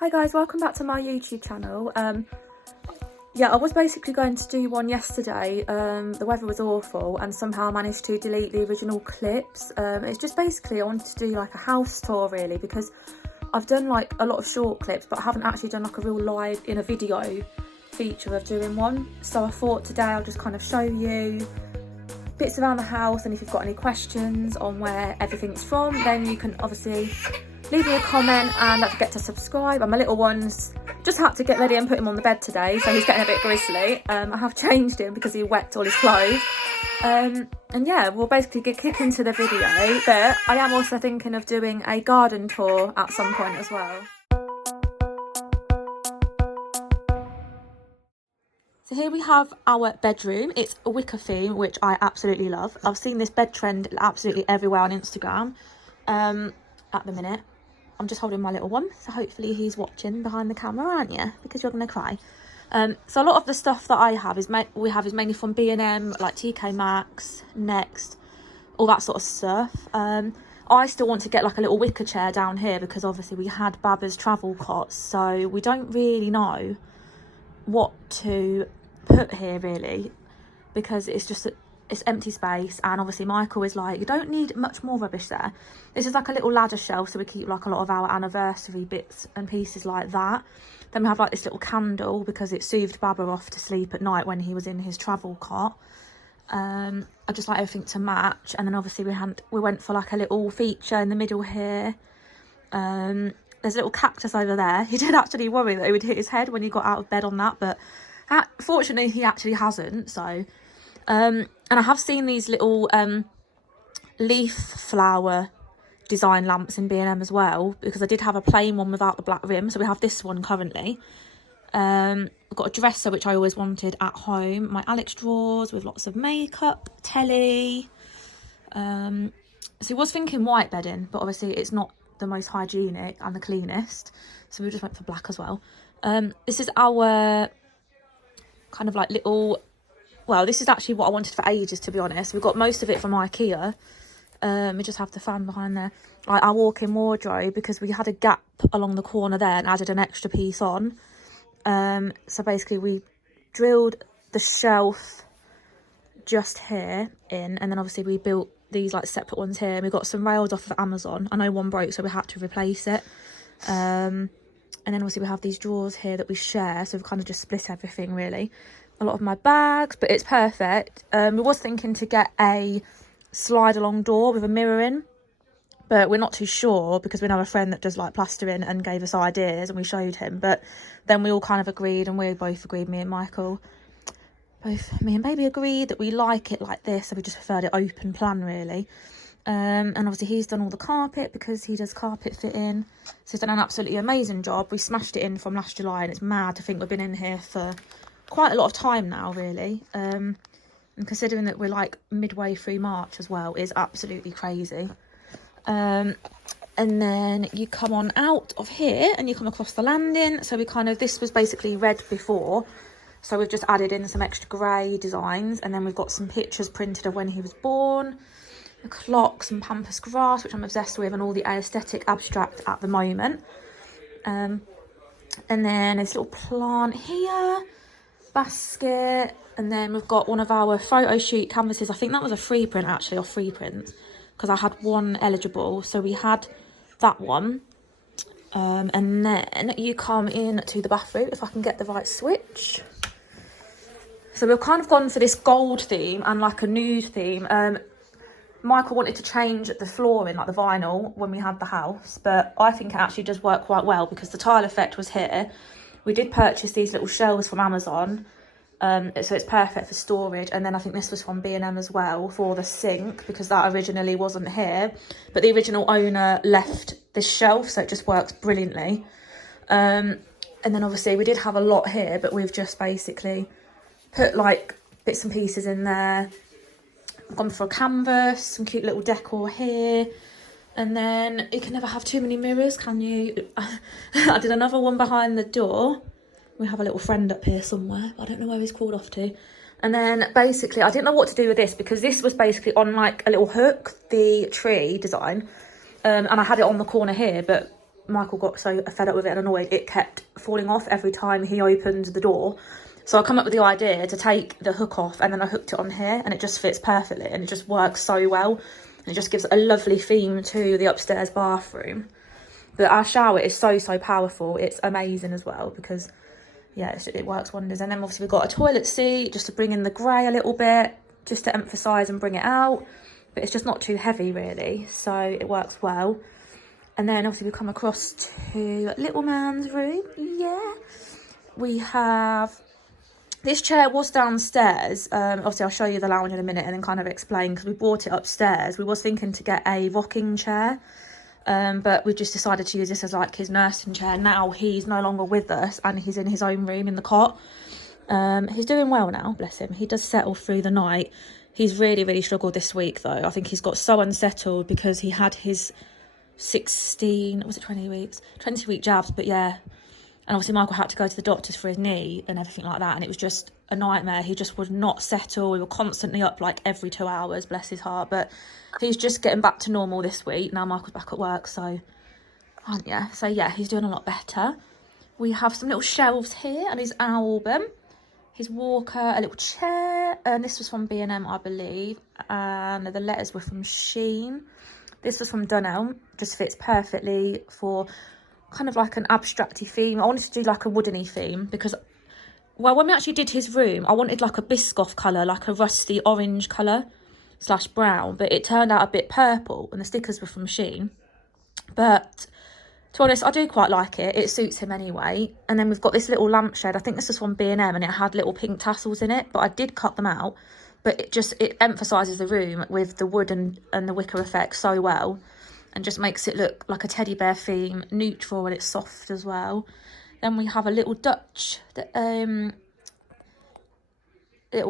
Hi guys, welcome back to my YouTube channel. Yeah, I was basically going to do one yesterday. The weather was awful and somehow I managed to delete the original clips. It's just basically I wanted to do like a house tour really, because I've done like a lot of short clips but I haven't actually done like a real live in a video feature of doing one. So I thought today I'll just kind of show you bits around the house, and if you've got any questions on where everything's from, then you can obviously leave me a comment, and don't forget to subscribe. And my little one's just had to get ready and put him on the bed today, so he's getting a bit grizzly. I have changed him because he wet all his clothes. And yeah, we'll basically kick into the video, but I am also thinking of doing a garden tour at some point as well. So here we have our bedroom. It's a wicker theme, which I absolutely love. I've seen this bed trend absolutely everywhere on Instagram at the minute. I'm just holding my little one, so hopefully he's watching behind the camera, aren't you? Because you're going to cry. So a lot of the stuff that I have is mainly from B&M, like TK Maxx, Next, all that sort of stuff. I still want to get like a little wicker chair down here because obviously we had Baba's travel cots, so we don't really know what to put here really, because it's just it's empty space, and obviously Michael is like, you don't need much more rubbish there. This is like a little ladder shelf, so we keep like a lot of our anniversary bits and pieces like that. Then we have like this little candle because it soothed Baba off to sleep at night when he was in his travel cot. I just like everything to match. And then obviously we went for like a little feature in the middle here. There's a little cactus over there. He did actually worry that he would hit his head when he got out of bed on that, but fortunately he actually hasn't. So and I have seen these little leaf flower design lamps in B&M as well, because I did have a plain one without the black rim, so we have this one currently. I've got a dresser which I always wanted at home, my Alex drawers with lots of makeup, telly. So I was thinking white bedding, but obviously it's not the most hygienic and the cleanest, so we just went for black as well. This is our kind of like little, well, this is actually what I wanted for ages, to be honest. We've got most of it from IKEA. We just have the fan behind there, like our walk-in wardrobe, because we had a gap along the corner there and added an extra piece on. So basically we drilled the shelf just here in, and then obviously we built these like separate ones here, and we got some rails off of Amazon. I know one broke, so we had to replace it. And then obviously we have these drawers here that we share, so we've kind of just split everything really. A lot of my bags, but it's perfect. We was thinking to get a slide along door with a mirror in, but we're not too sure because we know a friend that does like plastering and gave us ideas, and we showed him, but then we all kind of agreed, and we both agreed, me and Michael, both me and baby agreed that we like it like this, so we just preferred it open plan really. And obviously he's done all the carpet because he does carpet fitting, so he's done an absolutely amazing job. We smashed it in from last July, and it's mad to think we've been in here for quite a lot of time now really. And considering that we're like midway through March as well, is absolutely crazy. And then you come on out of here and you come across the landing. So we kind of, this was basically red before, so we've just added in some extra grey designs, and then we've got some pictures printed of when he was born, the clocks and pampas grass, which I'm obsessed with, and all the aesthetic abstract at the moment. And then this little plant here, basket, and then we've got one of our photo shoot canvases. I think that was a free print actually, or free print, because I had one eligible, so we had that one. And then you come in to the bathroom, if I can get the right switch. So we've kind of gone for this gold theme and like a nude theme. Michael wanted to change the flooring, like the vinyl, when we had the house, but I think it actually does work quite well because the tile effect was here. We did purchase these little shelves from Amazon, so it's perfect for storage. And then I think this was from B&M as well for the sink, because that originally wasn't here, but the original owner left this shelf, so it just works brilliantly. And then obviously we did have a lot here, but we've just basically put like bits and pieces in there. I've gone for a canvas, some cute little decor here. And then you can never have too many mirrors, can you? I did another one behind the door. We have a little friend up here somewhere, but I don't know where he's crawled off to. And then basically I didn't know what to do with this, because this was basically on like a little hook, the tree design. And I had it on the corner here, but Michael got so fed up with it and annoyed, it kept falling off every time he opened the door. So I come up with the idea to take the hook off, and then I hooked it on here, and it just fits perfectly, and it just works so well. And it just gives a lovely theme to the upstairs bathroom. But our shower is so powerful. It's amazing as well, because yeah, it works wonders. And then obviously we've got a toilet seat just to bring in the grey a little bit, just to emphasise and bring it out. But it's just not too heavy really, so it works well. And then obviously we come across to little man's room. Yeah, we have, this chair was downstairs. Obviously I'll show you the lounge in a minute and then kind of explain, because we brought it upstairs. We was thinking to get a rocking chair, but we just decided to use this as like his nursing chair. Now he's no longer with us and he's in his own room in the cot. He's doing well now, bless him. He does settle through the night. He's really struggled this week though. I think he's got so unsettled because he had his 20 week jabs, but yeah. And obviously Michael had to go to the doctors for his knee and everything like that, and it was just a nightmare. He just would not settle. We were constantly up like every 2 hours, bless his heart. But he's just getting back to normal this week. Now Michael's back at work, so yeah. So yeah, he's doing a lot better. We have some little shelves here and his album, his walker, a little chair, and this was from B&M, I believe, and the letters were from Shein. This was from Dunelm, just fits perfectly for kind of like an abstracty theme. I wanted to do like a woodeny theme because, well, when we actually did his room, I wanted like a Biscoff colour, like a rusty orange colour / brown, but it turned out a bit purple and the stickers were from Shein. But to be honest, I do quite like it. It suits him anyway. And then we've got this little lampshade. I think this was from B&M and it had little pink tassels in it, but I did cut them out. But it emphasises the room with the wood and the wicker effect so well, and just makes it look like a teddy bear theme, neutral, and it's soft as well. Then we have a little Dutch, little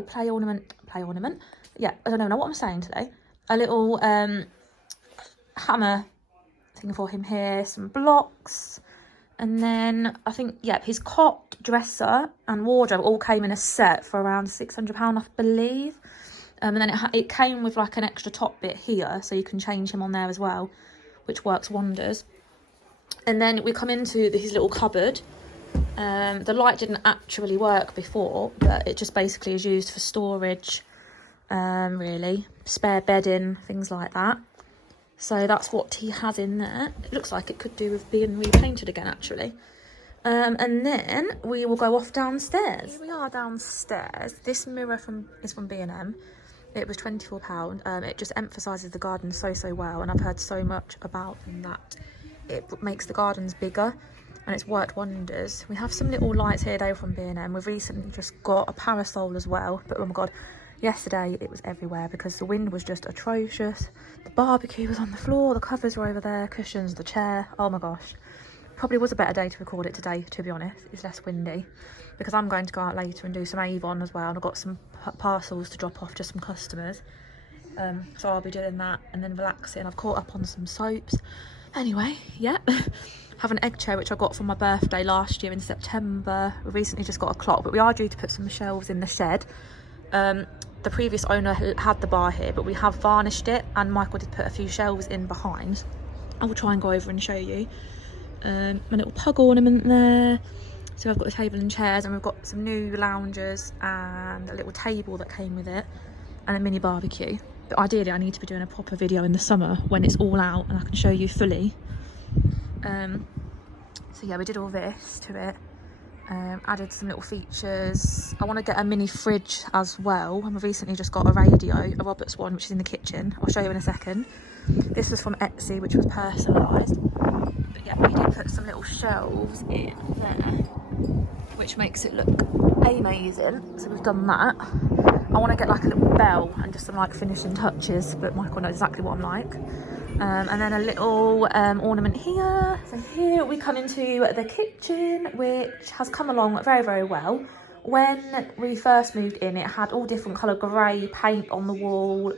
play ornament. Yeah, I don't know what I'm saying today. A little hammer thing for him here, some blocks. And then I think, yeah, his cot, dresser and wardrobe all came in a set for around £600, I believe. And then it came with like an extra top bit here, so you can change him on there as well, which works wonders. And then we come into his little cupboard. The light didn't actually work before, but it just basically is used for storage, really. Spare bedding, things like that. So that's what he has in there. It looks like it could do with being repainted again, actually. And then we will go off downstairs. Here we are downstairs. This mirror is from B&M. It was £24. It just emphasises the garden so well, and I've heard so much about that. It makes the gardens bigger, and it's worked wonders. We have some little lights here. They were from B&M. We've recently just got a parasol as well, but oh my god, yesterday it was everywhere because the wind was just atrocious. The barbecue was on the floor, the covers were over there, cushions, the chair. Oh my gosh, probably was a better day to record it today, to be honest. It's less windy because I'm going to go out later and do some Avon as well, and I've got some parcels to drop off to some customers, so I'll be doing that and then relaxing. I've caught up on some soaps. Anyway, yeah. Have an egg chair which I got for my birthday last year in September. We recently just got a clock, but we are due to put some shelves in the shed. The previous owner had the bar here, but we have varnished it, and Michael did put a few shelves in behind. I will try and go over and show you. My little pug ornament there. So I've got the table and chairs, and we've got some new loungers and a little table that came with it, and a mini barbecue. But ideally I need to be doing a proper video in the summer when it's all out and I can show you fully. So yeah, we did all this to it. Added some little features. I want to get a mini fridge as well, and we've recently just got a radio, a Roberts one, which is in the kitchen. I'll show you in a second. This was from Etsy, which was personalised. But yeah, we did put some little shelves in there, which makes it look amazing. So we've done that. I want to get like a little bell and just some like finishing touches, but Michael knows exactly what I'm like. And then a little ornament here. So here we come into the kitchen, which has come along very well. When we first moved in, it had all different colour grey paint on the wall.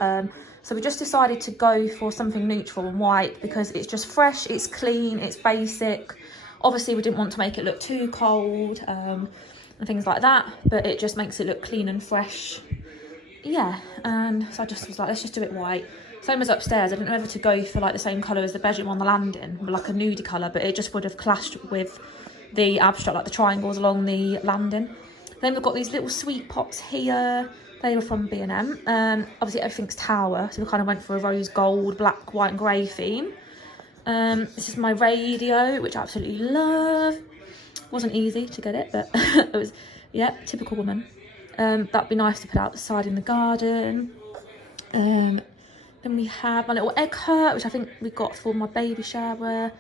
So we just decided to go for something neutral and white because it's just fresh, it's clean, it's basic. Obviously we didn't want to make it look too cold and things like that, but it just makes it look clean and fresh. Yeah, and so I just was like, let's just do it white. Same as upstairs, I didn't know whether to go for like the same colour as the bedroom on the landing, like a nudie colour, but it just would have clashed with the abstract, like the triangles along the landing. Then we've got these little sweet pots here. They were from B&M. Obviously everything's Tower, so we kind of went for a rose gold, black, white and grey theme. This is my radio, which I absolutely love. Wasn't easy to get it, but it was, yeah, typical woman. That'd be nice to put outside in the garden. Then we have my little egg hut, which I think we got for my baby shower.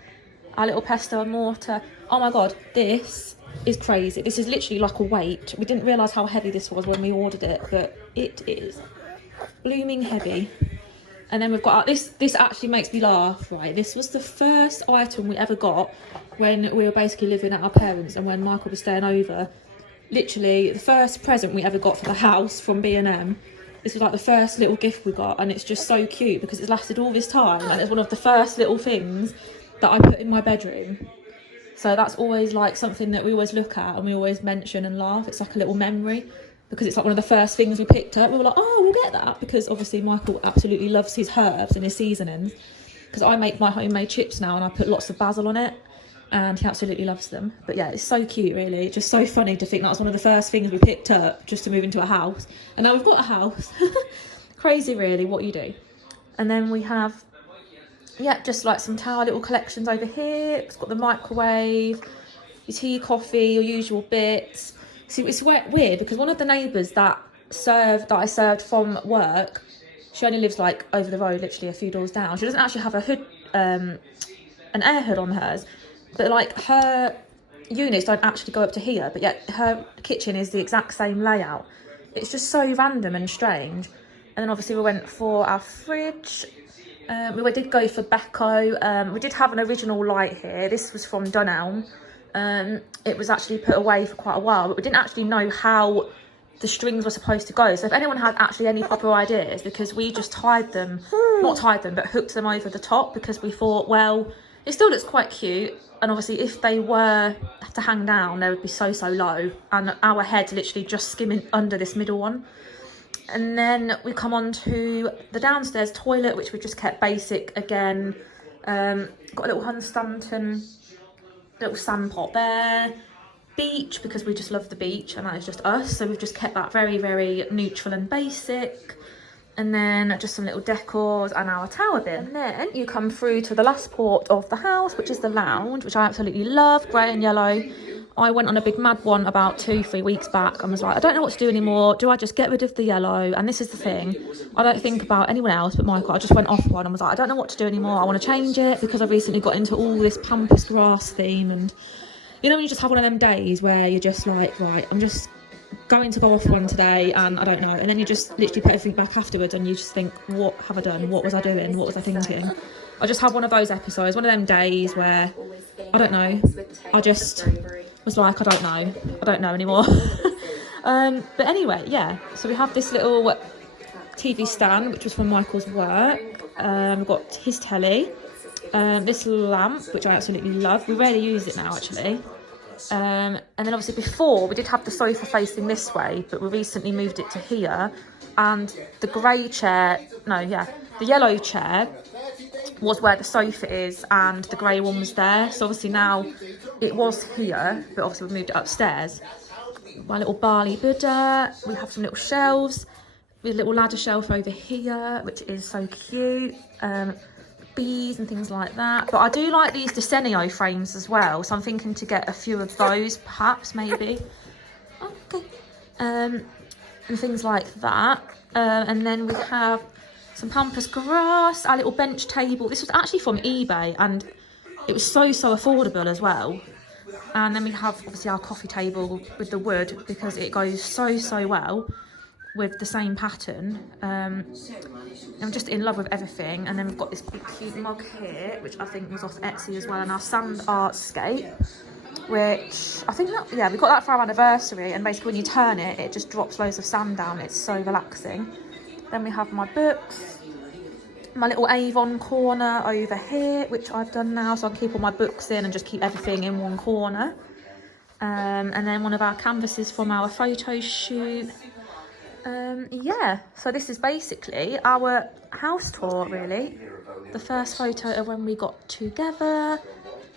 Our little pesto and mortar. Oh my god, this is crazy. This is literally like a weight. We didn't realise how heavy this was when we ordered it, but it is blooming heavy. And then we've got this actually makes me laugh, right? This was the first item we ever got when we were basically living at our parents and when Michael was staying over. Literally the first present we ever got for the house from B&M. This was like the first little gift we got, and it's just so cute because it's lasted all this time, and it's one of the first little things that I put in my bedroom. So that's always like something that we always look at and we always mention and laugh. It's like a little memory because it's like one of the first things we picked up. We were like, oh, we'll get that, because obviously Michael absolutely loves his herbs and his seasonings, because I make my homemade chips now and I put lots of basil on it and he absolutely loves them. But yeah, it's so cute, really. Just so funny to think that was one of the first things we picked up just to move into a house, and now we've got a house. Crazy, really, what you do. And then we have, yeah, just like some Tower little collections over here. It's got the microwave, your tea, coffee, your usual bits. See, it's weird because one of the neighbours that I served from work, she only lives like over the road, literally a few doors down. She doesn't actually have a hood, an air hood on hers, but like her units don't actually go up to here, but yet her kitchen is the exact same layout. It's just so random and strange. And then obviously we went for our fridge. We did go for Beko. We did have an original light here. This was from Dunelm. It was actually put away for quite a while, but we didn't actually know how the strings were supposed to go. So if anyone had actually any proper ideas, because we just not tied them, but hooked them over the top, because we thought, well, it still looks quite cute. And obviously if they were to hang down, they would be so low. And our head literally just skimming under this middle one. And then we come on to the downstairs toilet, which we just kept basic again. Got a little Hunstanton, little sand pot there. Beach, because we just love the beach and that is just us. So we've just kept that very, very neutral and basic. And then just some little decors and our Tower bin. And then you come through to the last port of the house, which is the lounge, which I absolutely love, grey and yellow. I went on a big mad one about 2-3 weeks back and was like, I don't know what to do anymore. Do I just get rid of the yellow? And this is the thing, I don't think about anyone else but Michael. I just went off one and was like, I don't know what to do anymore. I want to change it because I've recently got into all this pampas grass theme. And you know when you just have one of them days where you're just like, right, I'm just going to go off one today and I don't know. And then you just literally put everything back afterwards and you just think, what have I done? What was I doing? What was I thinking? I just had one of those episodes, one of them days where, I don't know, I just was like, I don't know anymore. But anyway, yeah, so we have this little TV stand, which was from Michael's work. We've got his telly, this lamp, which I absolutely love. We rarely use it now, actually. And then obviously before, we did have the sofa facing this way, but we recently moved it to here. And the the yellow chair was where the sofa is and the grey one was there. So obviously now it was here, but obviously we moved it upstairs. My little Bali Buddha. We have some little shelves. We have a little ladder shelf over here, which is so cute. Bees and things like that. But I do like these Desenio frames as well, so I'm thinking to get a few of those, perhaps, maybe. Okay. And things like that. And then we have some pampas grass, our little bench table. This was actually from eBay and it was so affordable as well. And then we have obviously our coffee table with the wood because it goes so well with the same pattern. I'm just in love with everything. And then we've got this big cute mug here, which I think was off Etsy as well, and our sand artscape, which I think we got that for our anniversary, and basically when you turn it, it just drops loads of sand down. It's so relaxing. Then we have my books, my little Avon corner over here, which I've done now, so I can keep all my books in and just keep everything in one corner. And then one of our canvases from our photo shoot. Yeah, so this is basically our house tour, really. The first photo of when we got together,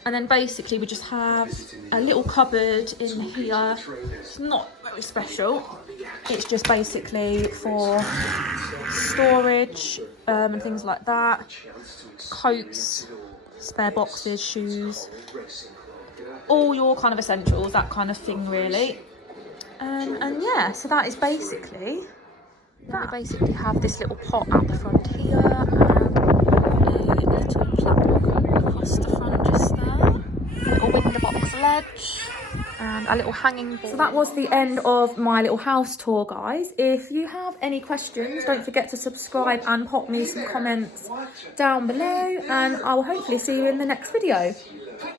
and then basically we just have a little cupboard in here. It's not very special, it's just basically for storage and things like that. Coats, spare boxes, shoes, all your kind of essentials, that kind of thing, really. And yeah, so that is basically that. We basically have this little pot at the front here, and a little plaque across the front just there, a little window box ledge, and a little hanging board. So that was the end of my little house tour, guys. If you have any questions, don't forget to subscribe and pop me some comments down below, and I will hopefully see you in the next video.